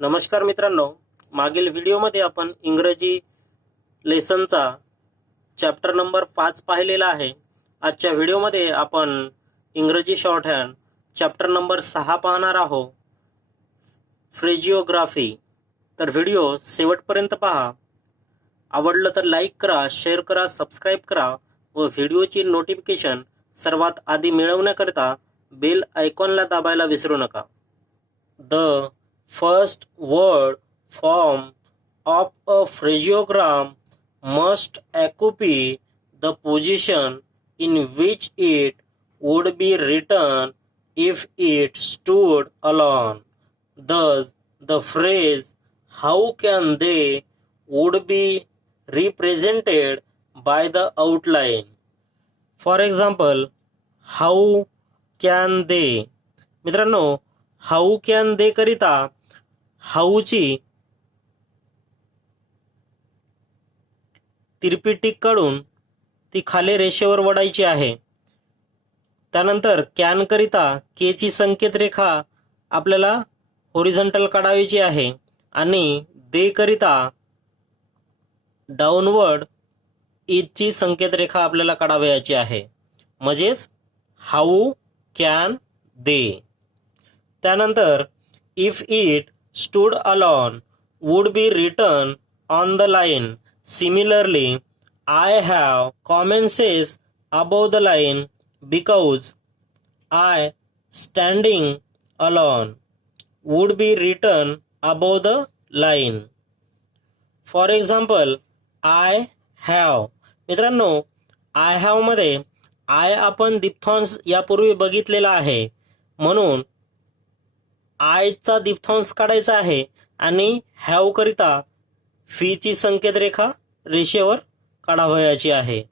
नमस्कार मित्रांनो, मागील व्हिडिओमध्ये आपण इंग्रजी लेसनचा चॅप्टर नंबर 5 पाहिलेला आहे. आजच्या व्हिडिओमध्ये आपण इंग्रजी शॉर्टहँड चॅप्टर नंबर 6 पाहणार आहोत, फ्रेजिओग्राफी. तर व्हिडिओ शेवटपर्यंत पहा. आवडलं तर लाईक करा, शेअर करा, सबस्क्राईब करा व व्हिडिओची नोटिफिकेशन सर्वात आधी मिळवण्याकरिता बेल आयकॉनला दाबायला विसरू नका. The first word form of a phraseogram must occupy the position in which it would be written if it stood alone. Thus, the phrase "how can they" would be represented by the outline. For example, how can they. मित्रांनो, how can दे करिता हाऊची तिरपी tick काढून ती खाली रेषेवर वळायची आहे. त्यानंतर can करिता के ची संकेत रेखा आपल्याला होरिझॉन्टल काढायची आहे आणि दे करिता डाऊनवर्ड ईची संकेत रेखा आपल्याला काढावयाची आहे. म्हणजेच हाऊ कॅन दे. त्यानंतर if it stood alone would be written on the line. Similarly I have commences above the line because I standing alone would be written above the line. For example, I have. मित्रांनो, I have मध्ये I आपण diphthongs यापूर्वी बघितलेला आहे, म्हणून आयचा दिप्थॉन्स काढायचा आहे आणि हॅव करिता फीची संकेत रेखा रेषेवर काढावयाची आहे.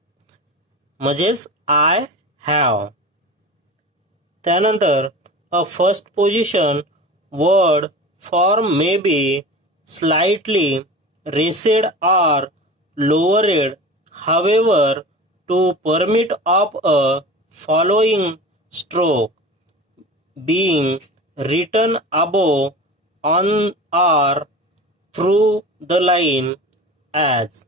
म्हणजेच आय हॅव. त्यानंतर a first position word form may be slightly raised or lowered however to permit of a following stroke being written above, on or through the line as.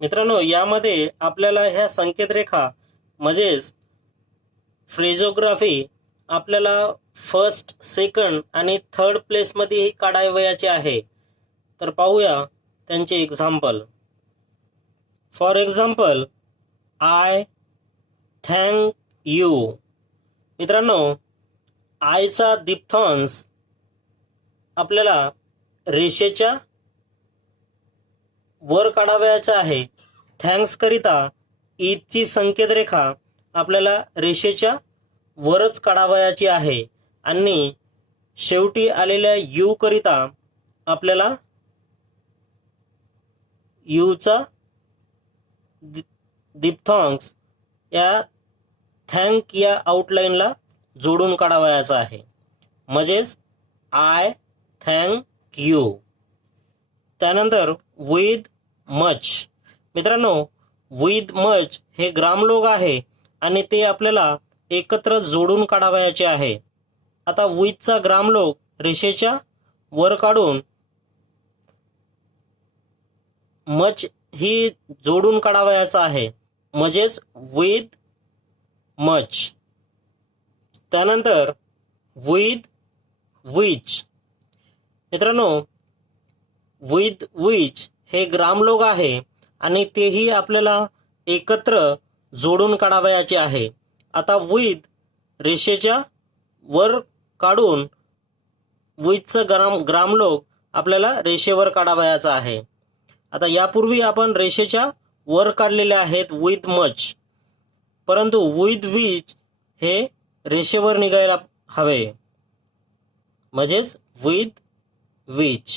मित्रांनो, यामध्ये आपल्याला ह्या संकेत रेखा म्हणजेच फ्रेजोग्राफी आपल्याला फर्स्ट, सेकंड आणि third प्लेसमध्येही काढावयाचे आहे. तर पाहूया त्यांचे example. For example, I thank you. मित्रांनो, आयचा दिप्थॉन्स आपल्याला रेषेच्या वर काढावयाचा आहे. थँक्स करिता ईची संकेत रेखा आपल्याला रेषेच्या वरच काढावयाची आहे आणि शेवटी आलेल्या यू करिता आपल्याला यूचा दिप्थॉन्स या थँक या आउटलाईनला जोडून काढावयाचा आहे. म्हणजेच आय थँक यू. त्यानंतर विथ मच. मित्रांनो, विथ मच हे ग्रामलोग आहे आणि ते आपल्याला एकत्र जोडून काढावयाचे आहे. आता विथचा ग्रामलोग रेषेच्या वर काढून मच ही जोडून काढावयाचा आहे. म्हणजेच विथ मच. त्यानंतर विथ विच. मित्रांनो, विथ विच हे ग्रामलोग आहे आणि तेही आपल्याला एकत्र जोडून काढावयाचे आहे. आता विथ रेषेच्या वर काढून विथचं ग्रामलोग आपल्याला रेषेवर काढावयाचा आहे. आता यापूर्वी आपण रेषेच्या वर काढलेले आहेत विथ मच, परंतु विथ विच हे रेषेवर निघायला हवे. म्हणजेच विथ विच.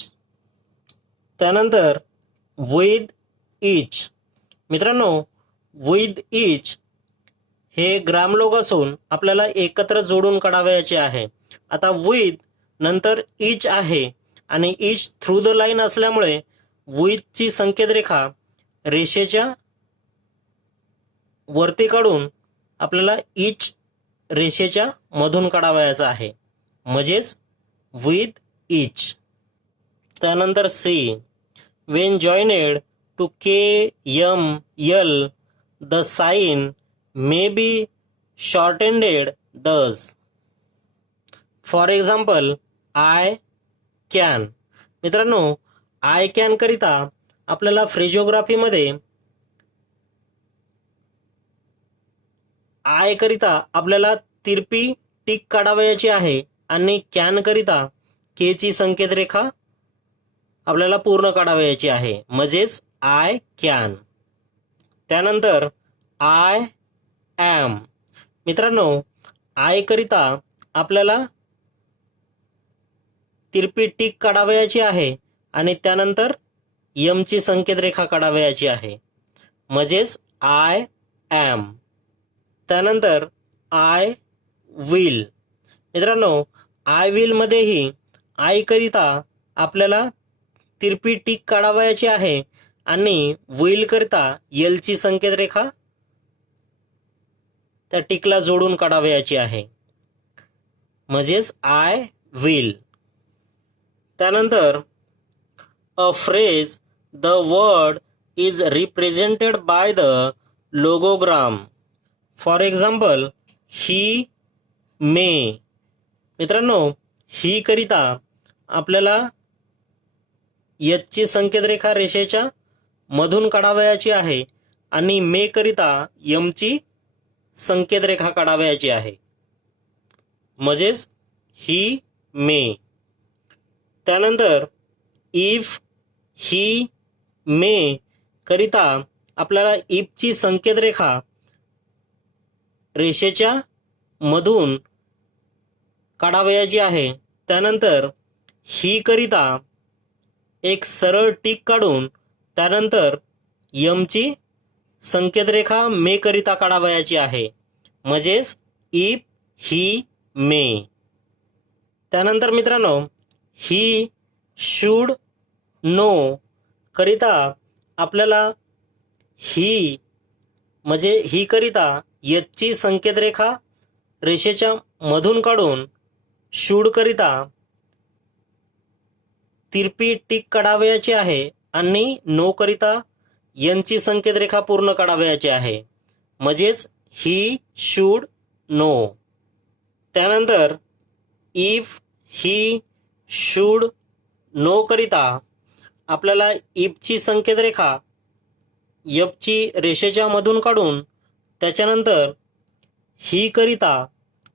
त्यानंतर विथ इच. मित्रांनो, विथ इच हे ग्रामलोग असून आपल्याला एकत्र जोडून काढावयाचे आहे. आता विथ नंतर इच आहे आणि इच थ्रू द लाईन असल्यामुळे विथची संकेत रेखा रेषेच्या वरती काढून आपल्याला इच रेषेच्या मधून काढावयाचा आहे. म्हणजेच विथ इच. त्यानंतर C, when joined to K M L the sign may be shortened thus. For example I can. मित्रांनो, आय कॅन करिता आपल्याला फ्रेजोग्राफीमध्ये आय करिता आपल्याला तिरपी टिक काढावयाची आहे आणि कॅन करिता के ची संकेत रेखा आपल्याला पूर्ण काढावयाची आहे, म्हणजेच आय कॅन. त्यानंतर आय ॲम. मित्रांनो, आय करिता आपल्याला तिरपी टिक काढावयाची आहे आणि त्यानंतर एम ची संकेत रेखा काढावयाची आहे, म्हणजेच आय ॲम. त्यानंतर आय विल. मित्रांनो, आय विल मध्येही आय करिता आपल्याला तिरपी टिक काढावयाची आहे आणि विल करिता एल ची संकेत रेखा त्या टिकला जोडून काढावयाची आहे, म्हणजेच आय विल. त्यानंतर a phrase the word is represented by the logogram. For example he may. मित्रांनो, ही करिता आपल्याला एच ची संकेत रेखा रेषेच्या मधून काढावयाची आहे आणि मे करिता एम ची संकेत रेखा काढावयाची आहे, म्हणजेच ही मे. त्यानंतर इफ ही मे करिता आपल्याला इफ ची संकेत रेखा रेषेच्या मधून काढावयाची आहे. त्यानंतर ही करिता एक सरळ टिक काढून त्यानंतर एम ची संकेत रेखा मे करिता काढावयाची आहे, म्हणजेच इफ ही मे. त्यानंतर मित्रांनो, ही शूड नो करिता आपल्याला ही म्हणजे ही करिता एच ची संकेत रेखा रेषेच्या मधून काढून शूड करिता तिरपी टिक काढावयाची आहे आणि नो करिता एन ची संकेत रेखा पूर्ण काढावयाची आहे, म्हणजेच ही शूड नो. त्यानंतर इफ ही शूड नो करिता आपल्याला इफ ची संकेत रेखा एफ ची रेषेच्या मधून काढून त्याच्यानंतर ही करिता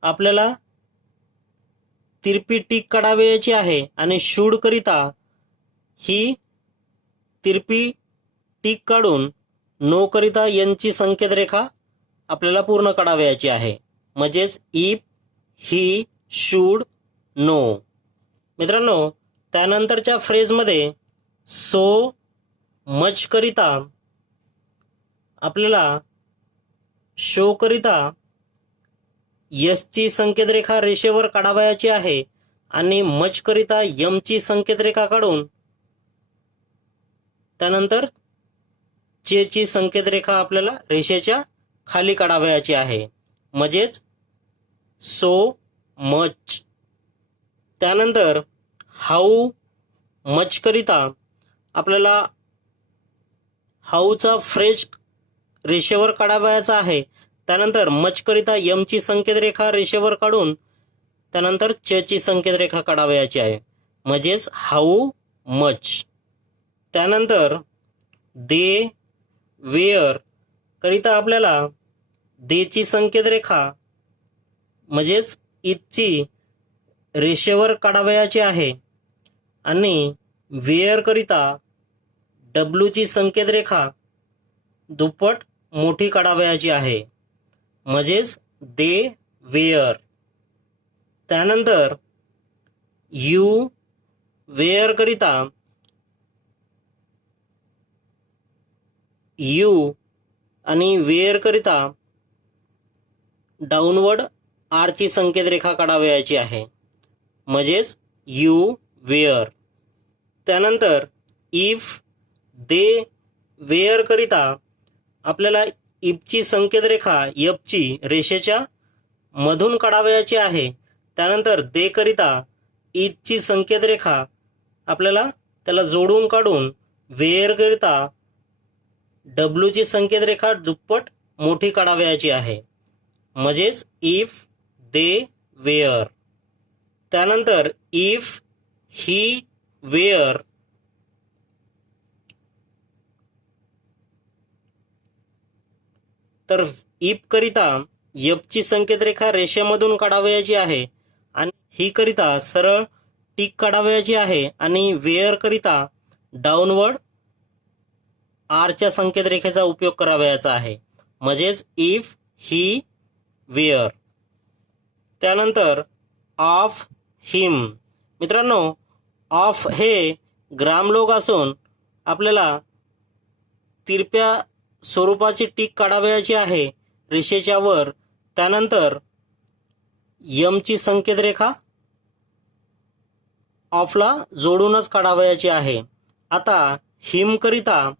आपल्याला तिरपी टिक काढावयाची आहे आणि शूड करिता ही तिरपी टिक काढून नो करिता एन ची संकेत रेखा आपल्याला पूर्ण काढावयाची आहे, म्हणजेच इफ ही शूड नो. मित्रांनो, त्यानंतरच्या फ्रेजमध्ये सो मच करिता आपल्याला शो करिता एस ची संकेत रेखा रेषेवर काढावयाची आहे आणि मच करिता एम ची संकेत रेखा काढून त्यानंतर चे ची संकेत रेखा आपल्याला रेषेच्या खाली काढावयाची आहे, म्हणजेच सो मच. त्यानंतर हाऊ मच करिता आपल्याला हाऊचा फ्रेज रेषेवर काढावयाचा आहे. त्यानंतर मच करिता एम ची संकेत रेखा रेषेवर काढून त्यानंतर चे ची संकेत रेखा काढावयाची आहे, म्हणजेच हाऊ मच. त्यानंतर दे वेअर करिता आपल्याला दे ची संकेत रेखा म्हणजेच इथची रेषेवर काढावयाची आहे आणि वेअर करिता डब्ल्यू ची संकेत रेखा दुप्पट मोठी काढावयाची आहे, म्हणजेच दे वेअर. त्यानंतर यू वेअर करिता यू आणि वेअर करिता डाऊनवर्ड आर ची संकेत रेखा काढावयाची आहे, म्हणजेच यू वेअर. त्यानंतर इफ दे वेअर करिता आपल्याला इफची संकेत रेखा एफची रेषेच्या मधून काढावयाची आहे. त्यानंतर दे करिता ईदची संकेत रेखा आपल्याला त्याला जोडून काढून वेअर करिता डब्ल्यूची संकेत रेखा दुप्पट मोठी काढावयाची आहे, म्हणजेच इफ दे वेअर. त्यानंतर इफ ही वेअर, तर इफ करिता एफची संकेत रेखा रेषेमधून काढावयाची आहे आणि ही करिता सरळ टिक काढावयाची आहे आणि वेअर करिता डाऊनवर्ड आरच्या संकेत रेखेचा उपयोग करावयाचा आहे, म्हणजेच इफ ही वेअर. त्यानंतर ऑफ हिम. मित्रांनो, ऑफ हे ग्रामलोग असून आपल्याला तिरप्या स्वरूपाची टिक काढावयाची आहे रेषेच्या वर. त्यानंतर यमची संकेत रेखा ऑफला जोडूनच काढावयाची आहे. आता हिम करिता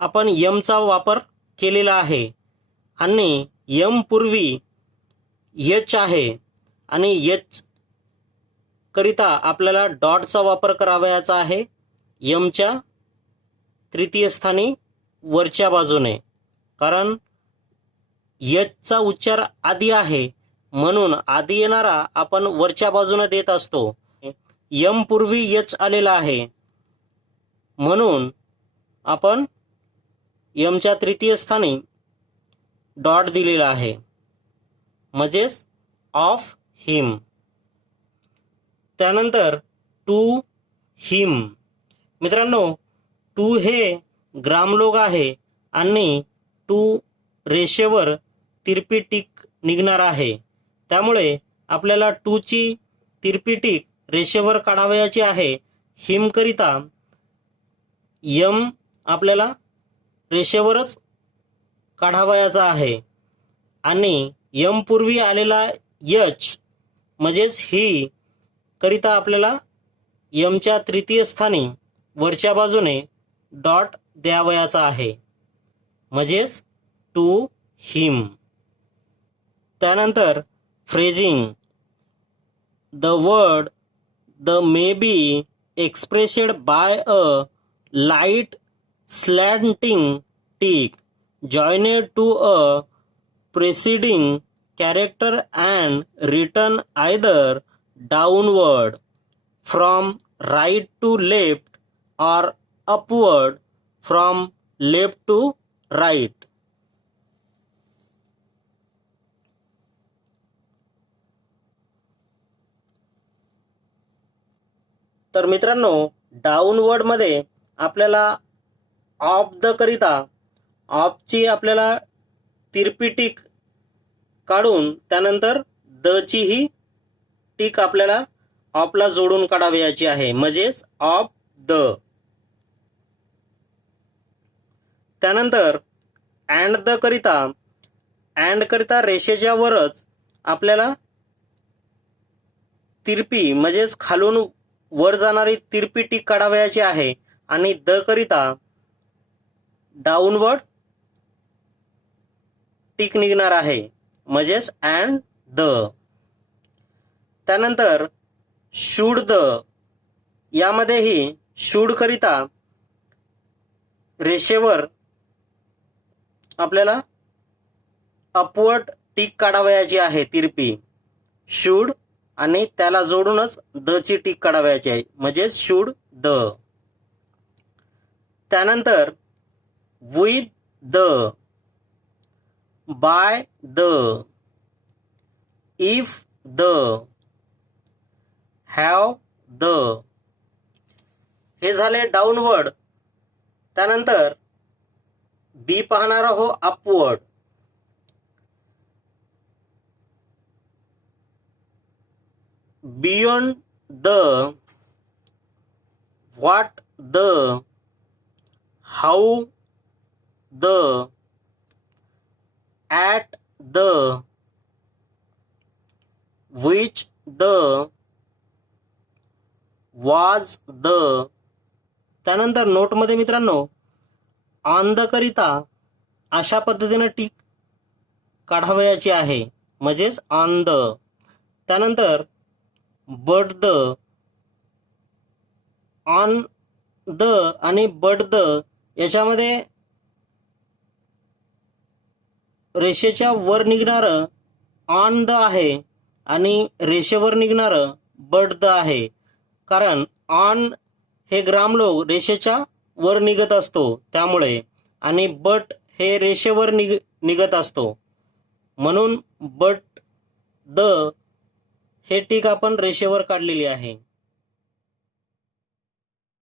आपण यमचा वापर केलेला आहे आणि यम पूर्वी एच आहे आणि एच करिता आपल्याला डॉटचा वापर करावयाचा आहे यमच्या तृतीय स्थानी वरच्या बाजूने, कारण एचचा उच्चार आधी आहे म्हणून आधी येणारा आपण वरच्या बाजूने देत असतो. यम पूर्वी एच आलेला आहे म्हणून आपण यमच्या तृतीय स्थानी डॉट दिलेला आहे, म्हणजेच ऑफ हिम. त्यानंतर टू हिम. मित्रांनो, टू हे ग्रामलोग आहे आणि टू रेषेवर तिरपी टिक निघणार आहे, त्यामुळे आपल्याला टूची तिरपी टिक रेषेवर काढावयाची आहे. हिम करिता यम आपल्याला रेषेवरच काढावयाचा आहे आणि यम पूर्वी आलेला एच म्हणजेच ही करिता आपल्याला यमच्या तृतीय स्थानी वरच्या बाजूने डॉट द्यावयाचा आहे, म्हणजेच टू हिम. त्यानंतर phrasing. The word the may be expressed by a light slanting tick joined to a preceding character and written either downward from right to left or upward from left to right. तर मित्रांनो, downward मध्ये आपल्याला of the करिता ऑफची आपल्याला तिरपी tick काढून त्यानंतर the ची ही टिक आपल्याला ऑफला जोडून काढावयाची आहे, म्हणजेच ऑफ द. त्यानंतर अँड द करिता अँड करिता रेषेच्या वरच आपल्याला तिरपी म्हणजेच खालून वर जाणारी तिरपी टिक काढावयाची आहे आणि द करिता डाऊनवर्ड टिक निघणार आहे, म्हणजेच अँड द. त्यानंतर शुड द. यामध्येही शुड करिता रेषेवर आपल्याला अपवर्ड टिक काढावयाची आहे तिरपी शुड आणि त्याला जोडूनच द ची टिक काढावयाची आहे, म्हणजेच शुड द. त्यानंतर with the, by the, if the, have the हे झाले डाऊनवर्ड. त्यानंतर बी पाहणार आहो upward. Beyond the, what the, how the, at the, which the, वाज द. त्यानंतर नोटमध्ये मित्रांनो ऑन द करिता अशा पद्धतीने टिक काढावयाची आहे, म्हणजेच ऑन द. त्यानंतर बट द, ऑन द आणि बट द याच्यामध्ये रेषेच्या वर निघणारं ऑन द आहे आणि रेषेवर निघणारं बट द आहे. कारण ऑन हे ग्रामलोग रेषेच्या वर निघत असतो त्यामुळे, आणि बट हे रेषेवर निघत असतो म्हणून बट द हे टिक आपण रेषेवर काढलेली आहे.